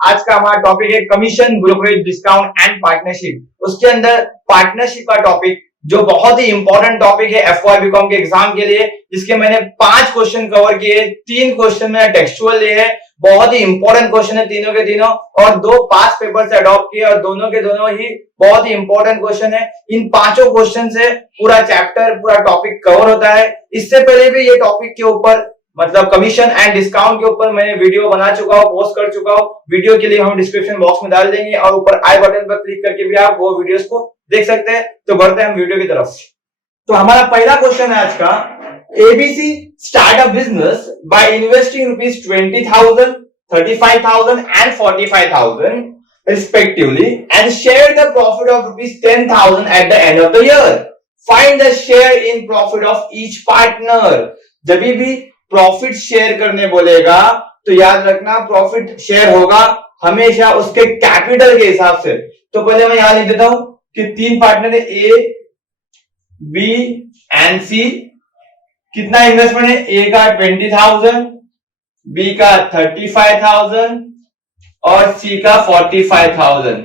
आज का हमारा टॉपिक है commission, brokerage, discount and partnership. उसके अंदर पार्टनरशिप का टॉपिक जो बहुत ही इंपॉर्टेंट टॉपिक है एफवाई बीकॉम के एग्जाम के लिए, जिसके मैंने 5 क्वेश्चन कवर किए, 3 क्वेश्चन मैंने टेक्सचुअल लिए हैं। बहुत ही इंपॉर्टेंट क्वेश्चन है तीनों के तीनों, और 2 पास पेपर से अडॉप्ट किए और दोनों के दोनों ही बहुत ही इंपॉर्टेंट क्वेश्चन है। इन पांचों क्वेश्चन से पूरा चैप्टर, पूरा टॉपिक कवर होता है। इससे पहले भी ये टॉपिक के ऊपर, मतलब कमीशन एंड डिस्काउंट के ऊपर मैंने वीडियो बना चुका हूं, पोस्ट कर चुका हूं। वीडियो के लिए हम डिस्क्रिप्शन बॉक्स में डाल देंगे और ऊपर आई बटन पर क्लिक करके भी आप वो वीडियोस को देख सकते हैं। तो बढ़ते हैं हम वीडियो की तरफ। तो हमारा पहला क्वेश्चन है आज का, ABC start a business by investing ₹20,000, 35,000 and 45,000 respectively and share the profit of ₹10,000 at the end of the year. Find the share in profit of each partner. जब भी प्रॉफिट शेयर करने बोलेगा तो याद रखना प्रॉफिट शेयर होगा हमेशा उसके कैपिटल के हिसाब से। तो पहले मैं यहां लिख देता हूं कि 3 पार्टनर है, ए, बी एंड सी। कितना इन्वेस्टमेंट है? ए का 20,000, बी का 35,000 और सी का 45,000।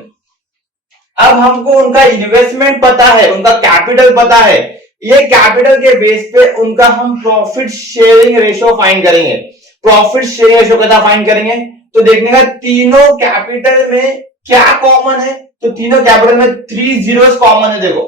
अब हमको उनका इन्वेस्टमेंट पता है, उनका कैपिटल पता है। ये कैपिटल के बेस पे उनका हम प्रॉफिट शेयरिंग रेशियो फाइंड करेंगे। प्रॉफिट शेयरिंग रेशियो कैसा फाइंड करेंगे? तो देखने का तीनों कैपिटल में क्या कॉमन है। तो तीनों कैपिटल में 3 जीरोस कॉमन है। देखो,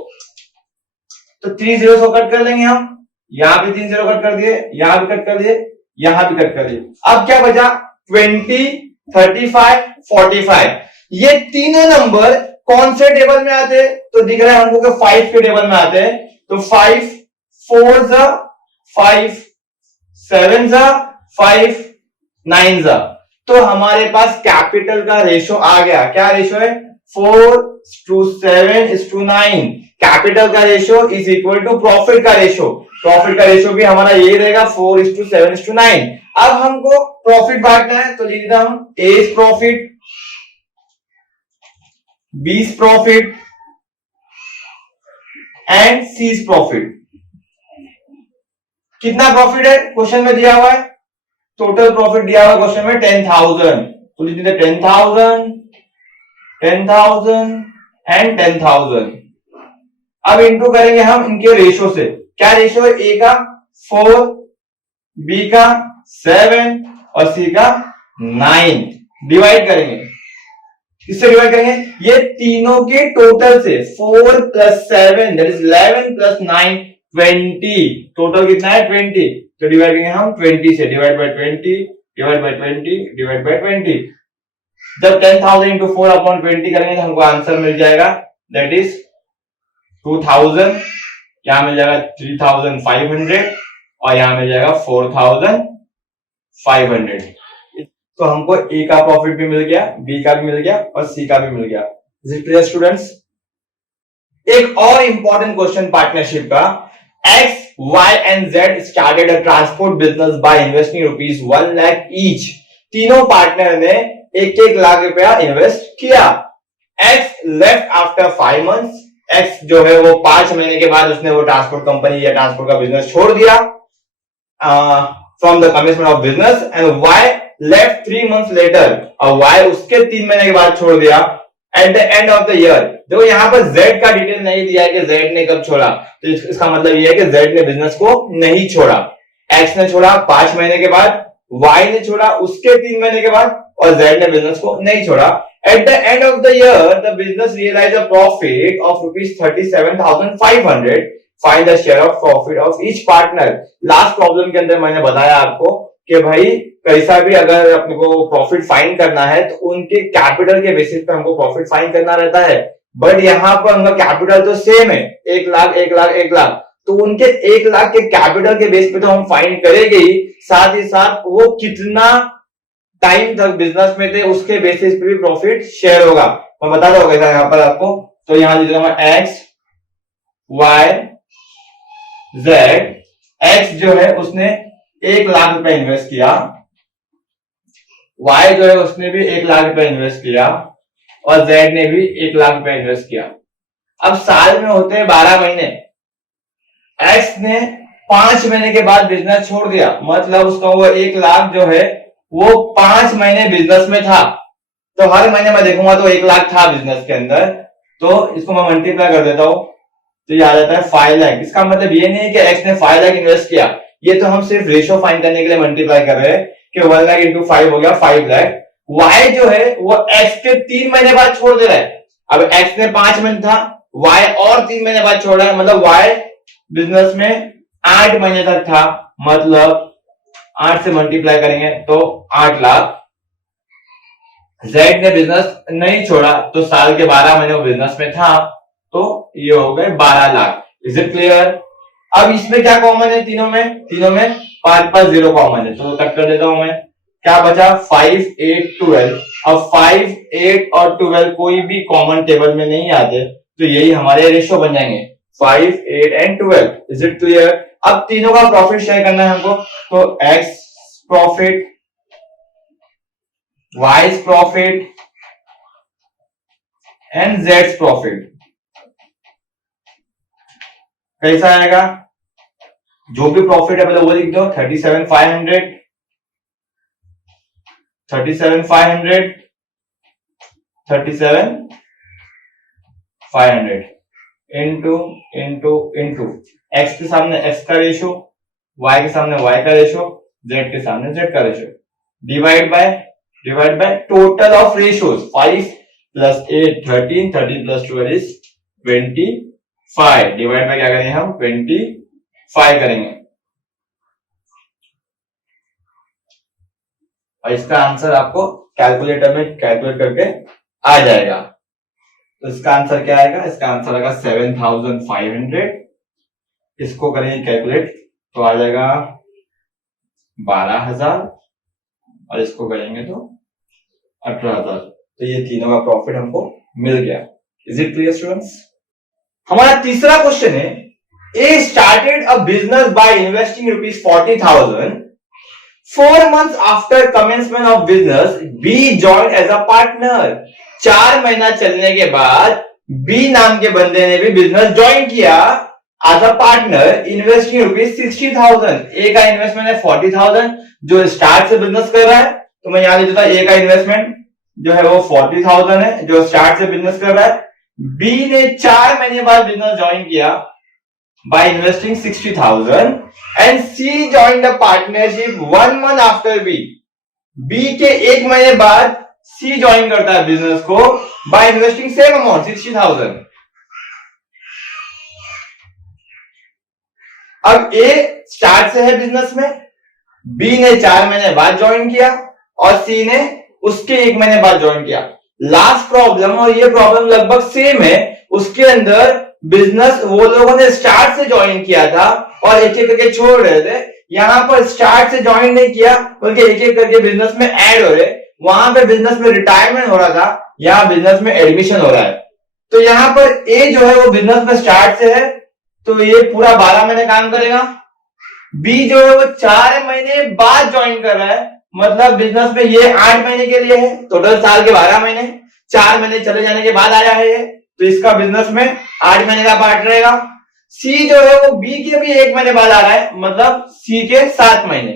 तो 3 जीरोस को कट कर लेंगे हम। यहां भी 3 जीरो कट कर दिए, यहां भी कट कर दिए, यहां भी कट कर दिए। अब क्या बचा? 20, 35, 45। ये तीनों नंबर कौन से टेबल में आते हैं? तो दिख रहा है हमको कि 5 के टेबल में आते हैं। तो 5 4 जा 5, 7 जा 5, 9 जा। तो हमारे पास कैपिटल का रेशो आ गया। क्या रेशो है? 4:7:9। कैपिटल का ratio is equal to profit का रेशो। प्रॉफिट का रेशो भी हमारा यही रहेगा, 4:7:9। अब हमको प्रॉफिट बांटना है, तो लिख देता हूं A profit, B profit and C profit. कितना प्रॉफिट है क्वेश्चन में दिया हुआ है? टोटल प्रॉफिट दिया हुआ है क्वेश्चन में 10,000। तो लिख देते 10,000, 10,000 एंड 10,000। अब इंटू करेंगे हम इनके रेशो से। क्या रेशो है? ए का 4, बी का 7 और सी का 9। डिवाइड करेंगे। किससे डिवाइड करेंगे? ये तीनों के टोटल से। 4 + 7 दैट इज 11 + 9 20। टोटल कितना है? 20। तो डिवाइड करेंगे हम 20 से। Divide by 20, divide by 20, divide by 20। जब 10,000 इंटू 4/20 करेंगे तो हमको आंसर मिल जाएगा, दैट इज 2000। यहां मिल जाएगा 3,500 और यहां मिल जाएगा 4,500। तो हमको ए का प्रॉफिट भी मिल गया, बी का भी मिल गया और सी का भी मिल गया। Is it clear students? एक और इंपॉर्टेंट क्वेश्चन पार्टनरशिप का, X, Y and Z started a transport business by investing ₹1 lakh each. तीनों पार्टनर ने 1-1 लाख रुपया इन्वेस्ट किया। X left after 5 months. X जो है वो 5 महीने के बाद उसने वो ट्रांसपोर्ट कंपनी या ट्रांसपोर्ट का बिजनेस छोड़ दिया from the commitment of business. And Y left 3 months later. और वाई उसके 3 महीने के बाद छोड़ दिया at the end of the year. देखो यहां पर जेड का डिटेल नहीं दिया है कि जेड ने कब छोड़ा। तो इसका मतलब यह है कि जेड ने बिजनेस को नहीं छोड़ा। एक्स ने छोड़ा 5 महीने के बाद, वाई ने छोड़ा उसके 3 महीने के बाद और जेड ने बिजनेस को नहीं छोड़ा। At the end of the year, the business realized a profit of ₹37,500. Find the share of profit of each partner. Last problem के अंदर मैंने बताया आपको कि भाई कैसा भी अगर अपने को प्रॉफिट फाइंड करना है तो उनके कैपिटल के बेसिस पे हमको प्रॉफिट फाइंड करना रहता है। बट यहाँ पर उनका कैपिटल तो सेम है, 1 लाख 1 लाख 1 लाख। तो उनके 1 लाख के कैपिटल के बेस पे तो हम फाइंड करेंगे ही, साथ ही साथ वो कितना टाइम तक बिजनेस में थे उसके बेसिस पे भी प्रॉफिट शेयर होगा। मैं बता दूंगा यहां पर आपको। तो यहां लिख दूंगा एक्स, वाई, जेड। एक्स जो है उसने 1 लाख रुपए इन्वेस्ट किया, वाई जो है उसने भी 1 लाख रुपए इन्वेस्ट किया और जेड ने भी 1 लाख रुपए इन्वेस्ट किया। अब साल में होते हैं 12 महीने। एक्स ने 5 महीने के बाद बिजनेस छोड़ दिया, मतलब उसका वो 1 लाख जो है वो 5 महीने बिजनेस में था। तो हर महीने मैं देखूंगा तो 1 लाख था बिजनेस के अंदर, तो इसको मैं मल्टीप्लाई कर देता हूं तो ये आ जाता है 5 लाख। इसका मतलब ये नहीं है कि एक्स ने 5 लाख इन्वेस्ट किया, ये तो हम सिर्फ रेशो फाइंड करने के लिए मल्टीप्लाई कर रहे हैं कि 1 लाख इंटू 5 हो गया 5 लाख। वाई जो है वो एक्स के 3 महीने बाद छोड़ दे रहा है। अब एक्स ने 5 महीने था, वाई और 3 महीने बाद छोड़ रहा है, मतलब वाई बिजनेस में 8 महीने तक था, मतलब 8 से मल्टीप्लाई करेंगे तो 8 लाख। जेड ने बिजनेस नहीं छोड़ा तो साल के 12 महीने वो बिजनेस में था, तो ये हो गए 12 लाख। Is it clear? अब इसमें क्या कॉमन है तीनों में? तीनों में 5 0 कॉमन है, तो कट कर देता हूं मैं। क्या बचा? 5 8 12। अब 5 8 और 12 कोई भी कॉमन टेबल में नहीं आते, तो यही हमारे रेशियो बन जाएंगे 5 8 एंड 12। Is it clear? अब तीनों का प्रॉफिट शेयर करना है हमको, तो x profit, wise profit and Jades profit कैसा आएगा? जो भी प्रॉफिट है पहले वो लिख दो, 37,500 37,500 37,500 इंटू इंटू इंटू एक्स के सामने एक्स का रेशियो, वाई के सामने वाई का रेशियो, जेड के सामने जेड का ratio, divide by total of ratios 5 plus 8 13, 13 plus 12 is 25, divide by क्या करेंगे हम? 25 करेंगे, और इसका आंसर आपको कैलकुलेटर में कैलकुलेट करके आ जाएगा। तो इसका आंसर क्या आएगा? इसका आंसर आएगा 7,500। इसको करेंगे कैलकुलेट तो आ जाएगा 12,000, और इसको करेंगे तो 18,000। तो ये तीनों का प्रॉफिट हमको मिल गया। Is it clear students? हमारा तीसरा क्वेश्चन है, A started a business by investing ₹40,000। 4 months after commencement of business, B joined as a partner. 4 महीना चलने के बाद B नाम के बंदे ने भी बिजनेस ज्वाइन किया एज अ पार्टनर, इन्वेस्टिंग ₹60,000। ए का इन्वेस्टमेंट है 40,000, जो स्टार्ट से बिजनेस कर रहा है, तो मैं यहां लिख देता हूं ए का इन्वेस्टमेंट जो है वो 40,000 है, जो स्टार्ट से बिजनेस कर रहा है। बी ने 4 महीने बाद बिजनेस ज्वाइन किया by investing 60,000 and C joined the partnership 1 month after B. B के 1 महीने बाद C ज्वाइन करता है बिजनेस को by investing same amount 60,000। अब A स्टार्ट से है बिजनेस में, B ने 4 महीने बाद ज्वाइन किया और C ने उसके 1 महीने बाद ज्वाइन किया। लास्ट प्रॉब्लम और ये प्रॉब्लम लगभग सेम है, उसके अंदर बिजनेस वो लोगों ने स्टार्ट से ज्वाइन किया था और एक एक करके छोड़ रहे थे। यहां पर स्टार्ट से ज्वाइन नहीं किया बल्कि एक एक करके बिजनेस में ऐड हो रहे। वहां पे बिजनेस में रिटायरमेंट हो रहा था, यहां बिजनेस में एडमिशन हो रहा है। तो यहां पर ए जो है वो बिजनेस में स्टार्ट से है, तो ये पूरा 12 महीने काम करेगा। बी जो है वो 4 महीने बाद ज्वाइन कर रहा है, मतलब बिजनेस में ये 8 महीने के लिए है, टोटल साल के 12 महीने, 4 महीने चले जाने के बाद आया है ये, तो इसका बिजनेस में 8 महीने का पार्ट रहेगा। सी जो है वो बी के भी 1 महीने बाद आ रहा है, मतलब सी के 7 महीने।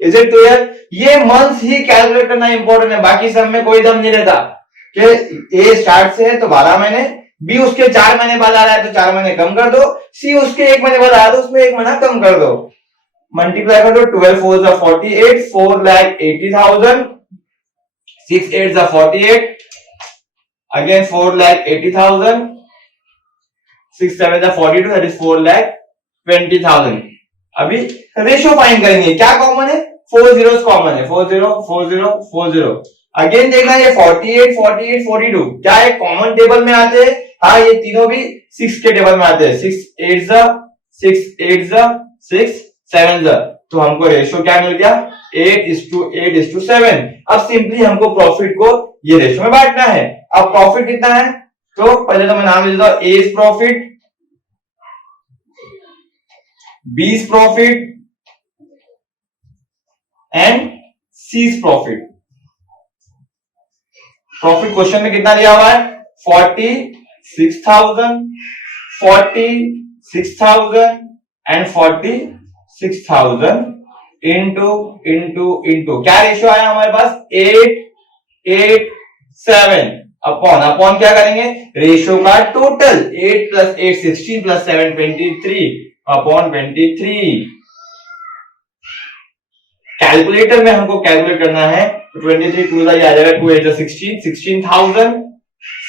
Is it clear? ये मंथ्स ही कैलकुलेट करना इंपॉर्टेंट है, बाकी सब में कोई दम नहीं रहता कि ए स्टार्ट से है तो 12 महीने, बी उसके 4 महीने बाद आ रहा है तो 4 महीने कम कर दो, सी उसके 1 महीने बाद आ रहा है तो उसमें 1 महीना कम कर दो। मल्टीप्लाई कर दो, 12 4 जा 48, 4,80,000, 6 8 जा 48, again 4,80,000, 6 7 जा 42, that is 4,20,000। अभी रेशियो फाइंड करेंगे, क्या कॉमन है? 4 zeros कॉमन है, 40 40 40। अगेन देखना ये 48 48 42 क्या है? कॉमन टेबल में आते हैं। हाँ, ये तीनों भी 6 के टेबल में आते हैं, 6 8 जा 6 8 जा 6 7 जा, तो हमको रेशियो क्या मिल गया? 8:8:7। अब सिंपली हमको प्रॉफिट को ये रेशियो में बांटना है। अब प्रॉफिट कितना है? तो पहले तो मैं नाम लिख देता हूं, A is profit, B is profit and C is profit. Profit question में कितना दिया हुआ है? 46,000, 46,000 एंड 46,000 इंटू इंटू इंटू क्या रेशियो आया हमारे पास? 8 8 7 अपॉन अपॉन क्या करेंगे, रेशियो का total 8 plus 8 16 plus 7 23 upon 23। Calculator में हमको कैलकुलेट करना है तो 23 टू आ जाएगा 2 8 16 16,000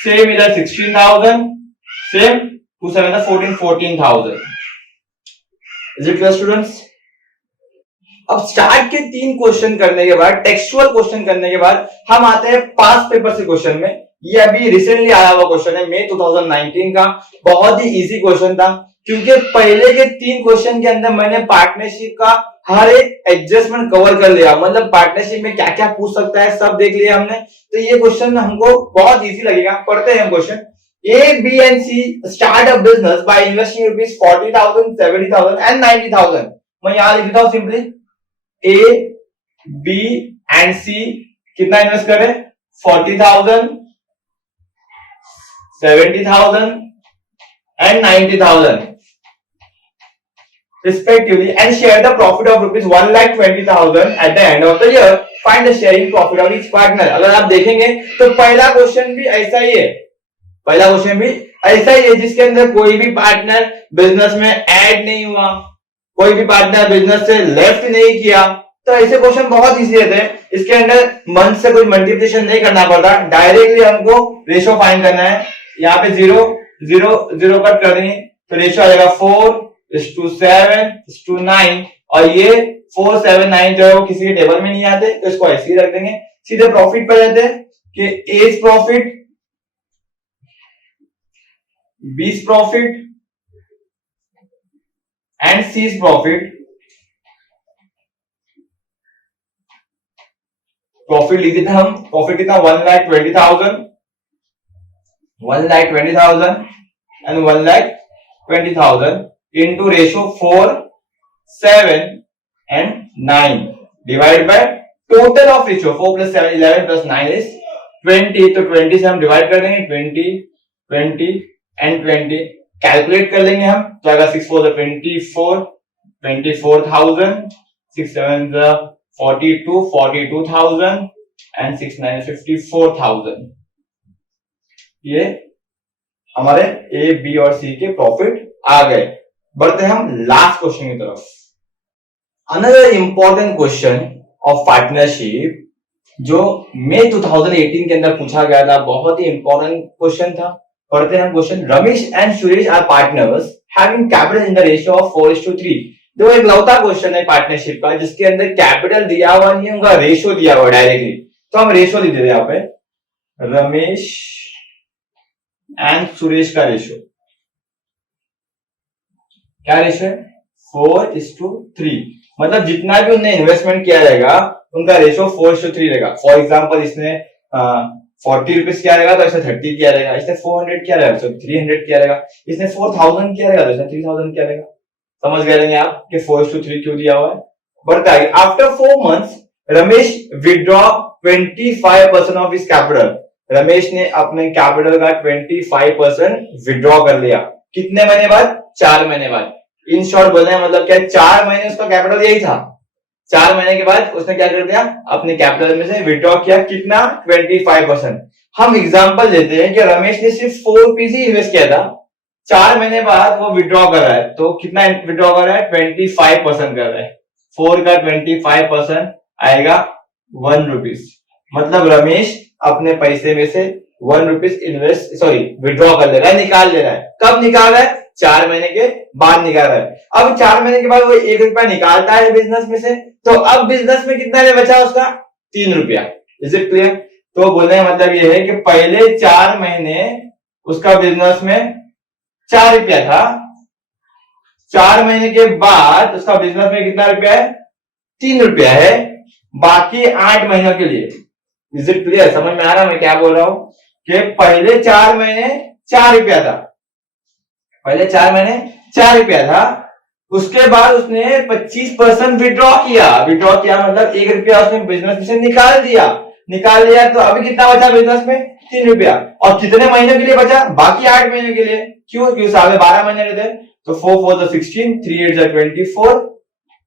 सेम इधर 16,000 same 2 7 14 14,000। Is it clear students? अब स्टार्ट के 3 क्वेश्चन करने के बाद, टेक्सचुअल क्वेश्चन करने के बाद हम आते हैं पास्ट पेपर से क्वेश्चन में। ये अभी रिसेंटली आया हुआ क्वेश्चन है, मई 2019 का। बहुत ही इजी क्वेश्चन था क्योंकि पहले के 3 क्वेश्चन के अंदर मैंने पार्टनरशिप का हर एक एडजस्टमेंट कवर कर लिया, मतलब पार्टनरशिप में क्या क्या पूछ सकता है सब देख लिया हमने। तो ये क्वेश्चन हमको बहुत इजी लगेगा। पढ़ते हैं हम question. A, B and C start a business by investing rupees 40,000, 70,000 and 90,000। मैं यहां लिख देता हूं simply A, B and C कितना इन्वेस्ट करें, 40,000, 70,000 and 90,000 respectively and share the profit of rupees 1,20,000 at the end of the year. Find the sharing profit of each partner। अगर आप देखेंगे तो पहला क्वेश्चन भी ऐसा ही है, पहला क्वेश्चन भी ऐसा ही है जिसके अंदर कोई भी पार्टनर बिजनेस में ऐड नहीं हुआ, कोई भी पार्टनर बिजनेस से लेफ्ट नहीं किया। तो ऐसे क्वेश्चन बहुत इजी रहते हैं। इसके अंदर मंथ से कोई मल्टीप्लिकेशन नहीं करना पड़ता, डायरेक्टली हमको रेशियो फाइंड करना है। यहाँ पे 0 0 0 कट कर देंगे तो रेशियो आ जाएगा 4:7:9 और ये 4 7 9 जो है वो किसी के टेबल में नहीं आते तो इसको ऐसे ही रख देंगे। सीधे प्रॉफिट पर जाते हैं कि A's profit, B's profit and C's profit. Profit लिख देते हम, प्रॉफिट कितना 1,20,000 and 1,20,000 into ratio 4 7 and 9 divide by total of ratio 4 plus 7 11 plus 9 is 20। तो 20 से हम डिवाइड कर देंगे 20 एंड 20 कैलकुलेट कर लेंगे हम तो आएगा 6 4 24,000 6 7 42,000 एंड 6 9 54,000। ये हमारे ए बी और सी के प्रॉफिट आ गए। बढ़ते हैं हम लास्ट क्वेश्चन की तरफ। Another important question of partnership जो मई 2018 के अंदर पूछा गया था, बहुत ही इंपॉर्टेंट क्वेश्चन था। पढ़ते हैं question. Ramesh and Suresh are partners having capital in the ratio of 4:3। देखो एक लौता क्वेश्चन है पार्टनरशिप का जिसके अंदर कैपिटल दिया हुआ नहीं है, उनका रेशियो दिया हुआ डायरेक्टली। तो हम रेशियो लिख देते हैं यहाँ पे, रमेश एंड सुरेश का रेशियो क्या रेशियो है 4:3। मतलब जितना भी उन्हें इन्वेस्टमेंट किया जाएगा उनका रेशियो 4:3 रहेगा। फॉर एग्जाम्पल इसने 40 रुपीज किया रहेगा तो इसने 30 किया रहेगा, इसने 400 किया रहेगा तो 300 किया रहेगा, इसने 4,000 किया रहेगा तो इसने 3,000 किया रहेगा। समझ गए रहेंगे आप कि 4:3 क्यों दिया हुआ है। बढ़ता है after 4 months Ramesh withdraw 25% of his capital. Ramesh ने अपने कैपिटल का 25% विड्रॉ कर लिया। कितने महीने बाद? 4 महीने बाद। इन शॉर्ट बोलने का मतलब क्या, 4 महीने उसका कैपिटल यही था। 4 महीने के बाद उसने क्या कर दिया, अपने कैपिटल में से विड्रॉ किया। कितना? 25%। हम एग्जांपल लेते हैं कि रमेश ने सिर्फ 4 रुपीज ही इन्वेस्ट किया था, 4 महीने बाद वो विड्रॉ कर रहा है तो कितना विड्रॉ कर रहा है 25% कर रहा है। 4 का 25% आएगा 1 रुपीज। मतलब रमेश अपने पैसे में से 1 रुपीज विड्रॉ कर ले रहा है, निकाल ले रहा है। कब निकाल रहा है? 4 महीने के बाद निकाल रहा है। अब 4 महीने के बाद वो 1 रुपया निकालता है बिजनेस में से, तो अब बिजनेस में कितना बचा उसका? 3 रुपया। Is it clear? तो बोलने का मतलब ये है कि पहले 4 महीने उसका बिजनेस में 4 रुपया था, 4 महीने के बाद उसका बिजनेस में कितना रुपया है? 3 रुपया है, बाकी 8 महीनों के लिए। Is it clear? समझ में आ रहा मैं क्या बोल रहा हूं कि पहले 4 महीने 4 रुपया था, पहले 4 महीने 4 रुपया था, उसके बाद उसने 25% विड्रॉ किया। विड्रॉ किया मतलब 1 रुपया उसने बिजनेस में से निकाल दिया तो अभी कितना बचा बिजनेस में? 3 रुपया। और कितने महीनों के लिए बचा? बाकी 8 महीनों के लिए। क्यों? क्योंकि साल में 12 महीने रहते हैं। तो 4 4 16, 3 8 24,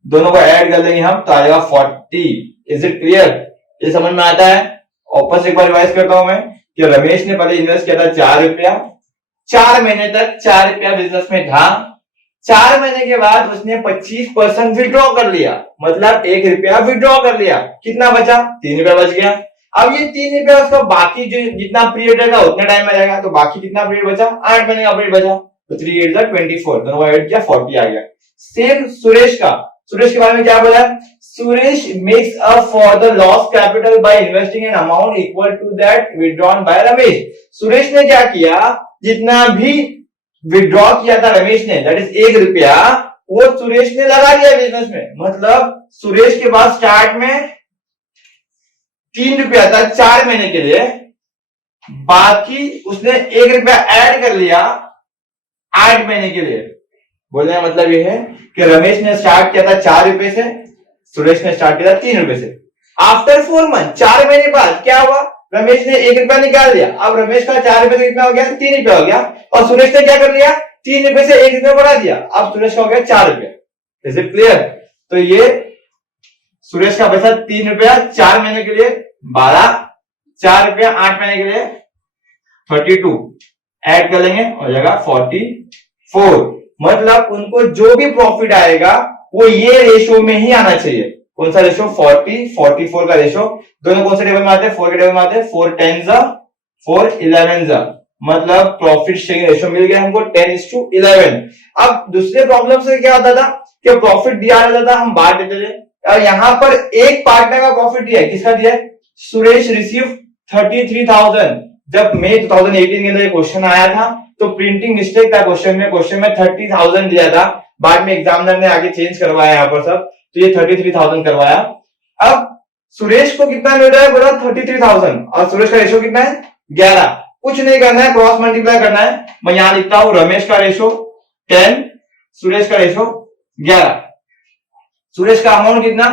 दोनों को ऐड कर देंगे हम तो आएगा 40। Is it clear? ये समझ में आता है? वापस एक बार रिवाइज करता हूं मैं कि रमेश ने पहले इन्वेस्ट किया था 4 रुपया, 4 महीने तक 4 रुपया बिजनेस में था। 4 महीने के बाद उसने 25% विड्रॉ कर लिया, मतलब 1 रुपया विड्रॉ कर लिया। कितना बचा? 3 रुपया बच गया। अब ये 3 रुपया उसका बाकी जो जितना पीरियड रहेगा उतने टाइम में जाएगा, तो बाकी कितना पीरियड बचा? 8 महीने का पीरियड बचा। तो 3 8 24, दोनों ऐड किया 40 आ गया। सेम सुरेश का, सुरेश के बारे में क्या बोला? Suresh makes up for the loss capital by investing an amount equal to that withdrawn by Ramesh. Suresh ने क्या किया? जितना भी विड्रॉ किया था रमेश ने, दैट इज 1 रुपया, वो सुरेश ने लगा दिया बिजनेस में। मतलब सुरेश के पास स्टार्ट में 3 रुपया था 4 महीने के लिए, बाकी उसने 1 रुपया ऐड कर लिया 8 महीने के लिए। बोलने का मतलब यह है कि रमेश ने स्टार्ट किया था 4 रुपए से, सुरेश ने स्टार्ट किया था 3 रुपए से। आफ्टर 4 मंथ, 4 महीने बाद क्या हुआ? रमेश ने 1 रुपया निकाल दिया। अब रमेश का 4 रुपए से कितना हो गया? 3 रुपया हो गया। और सुरेश ने क्या कर लिया? 3 रुपए से 1 रुपया बढ़ा दिया। अब सुरेश का हो गया 4 रुपया। Is it clear? तो ये सुरेश का पैसा 3 रुपया 4 महीने के लिए 12, 4 रुपया 8 महीने के लिए 32, ऐड कर लेंगे हो जाएगा 44। मतलब उनको जो भी प्रॉफिट आएगा वो ये रेशो में ही आना चाहिए। कौन सा रेशो? 40 44 का रेशो। दोनों कौन से टेबल में आते हैं? 4 के टेबल में आते हैं। 4 10 4 11, मतलब प्रॉफिट शेयरिंग रेशो मिल गया हमको 10:11। अब दूसरे प्रॉब्लम से क्या होता था कि प्रॉफिट दिया रहता था, हम बांट देते थे। और यहां पर एक पार्टनर का प्रॉफिट दिया है। किसका दिया है? सुरेश रिसीव 33,000। जब मई 2018 के अंदर क्वेश्चन आया था तो प्रिंटिंग मिस्टेक था क्वेश्चन में 30,000 दिया था, बाद में एग्जामिनर ने आगे चेंज करवाया यहाँ पर सब, तो ये 33,000 करवाया। अब सुरेश को कितना मिल रहा है? बोला 33,000, और सुरेश का रेशो कितना है? 11। कुछ नहीं करना है, क्रॉस मल्टीप्लाई करना है। मैं यहां लिखता हूं रमेश का रेशो 10, सुरेश का रेशो 11। सुरेश का अमाउंट कितना?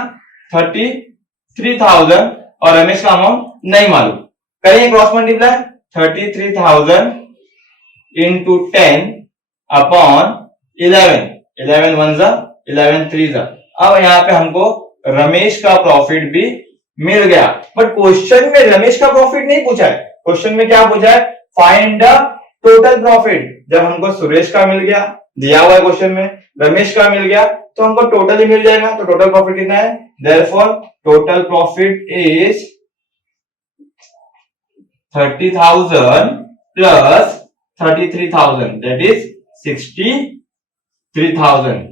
33,000 और रमेश का अमाउंट नहीं मालूम। करेंगे क्रॉस मल्टीप्लाई, 33,000 इंटू 10 अपॉन 11, 11 1 11 3। अब यहां पे हमको रमेश का प्रॉफिट भी मिल गया। बट क्वेश्चन में रमेश का प्रॉफिट नहीं पूछा है, क्वेश्चन में क्या पूछा है? Find the total profit. जब हमको सुरेश का मिल गया, दिया हुआ है क्वेश्चन में, रमेश का मिल गया, तो हमको टोटल ही मिल जाएगा। तो टोटल प्रॉफिट कितना है? Therefore total profit is 30,000 plus 33,000, that is 63,000।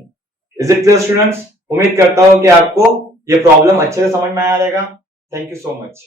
Is it clear students? उम्मीद करता हूं कि आपको ये प्रॉब्लम अच्छे से समझ में आया रहेगा। Thank you so much.